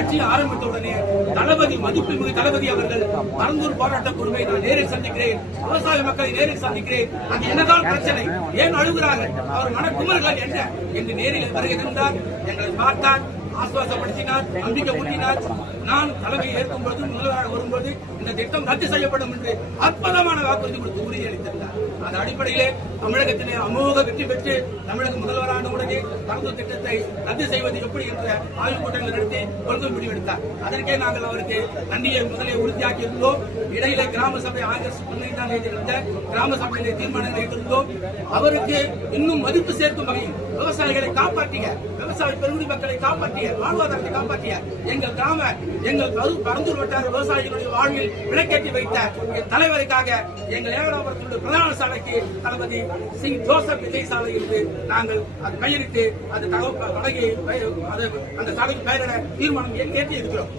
கட்சி ஆரம்பித்த உடனே தளபதி மதிப்புமிகு தளபதி அவர்கள் பரந்தூர் போராட்ட குழுவை நான் நேரில் சந்திக்கிறேன், விவசாய மக்களை நேரில் சந்திக்கிறேன், அது என்னதான் பிரச்சனை, ஏன் அழுகிறார்கள், அவர் மனக்குமர்கள் என்ன என்று நேரில் வருகை தந்தார். எங்களை பார்த்தார், ஆசுவாசப்படுத்தினார், நம்பிக்கை ஊட்டினார். நான் தலைமையை ஏற்கும் பொழுது முதல்வராக வரும்போது இந்த திட்டம் ரத்து செய்யப்படும் என்று அற்புதமான வாக்குறுதி கொடுத்து உறுதியளித்திருந்தார். அந்த அடிப்படையிலே தமிழகத்திலே அமோக வெற்றி பெற்று தமிழக முதல்வரான உடனே பரந்தூர் திட்டத்தை ரத்து செய்வது எப்படி என்ற ஆய்வுக் கூட்டங்கள் நடத்தி கொள்கை முடிவெடுத்தார். அதற்கே நாங்கள் அவருக்கு நன்றியை முதலே உறுதியாக்கி இருந்தோம். இடையிலே கிராம சபை ஆகஸ்ட் 15ஆம் தேதி நடந்த கிராம சபையிலே தீர்மானங்களை எடுத்திருந்தோம். அவருக்கு இன்னும் மதிப்பு சேர்க்கும் வகையில் விவசாயிகளை காப்பாற்றிய, விவசாய பெருங்குடி மக்களை காப்பாற்றிய, வாழ்வாதாரத்தை காப்பாற்றிய எங்கள் பரந்தூர் வட்டார விவசாயிகளுடைய வாழ்வில் விளக்கேற்றி வைத்த தலைவருக்காக எங்கள் ஏகலாபுரத்தினுடைய பிரதான சாலைக்கு தளபதி சிங் ஜோசப் விஜய் சாலை என்று நாங்கள் அது பெயரிட்டு அந்த சாலைக்கு பெயரிட தீர்மானம் ஏற்றி இருக்கிறோம்.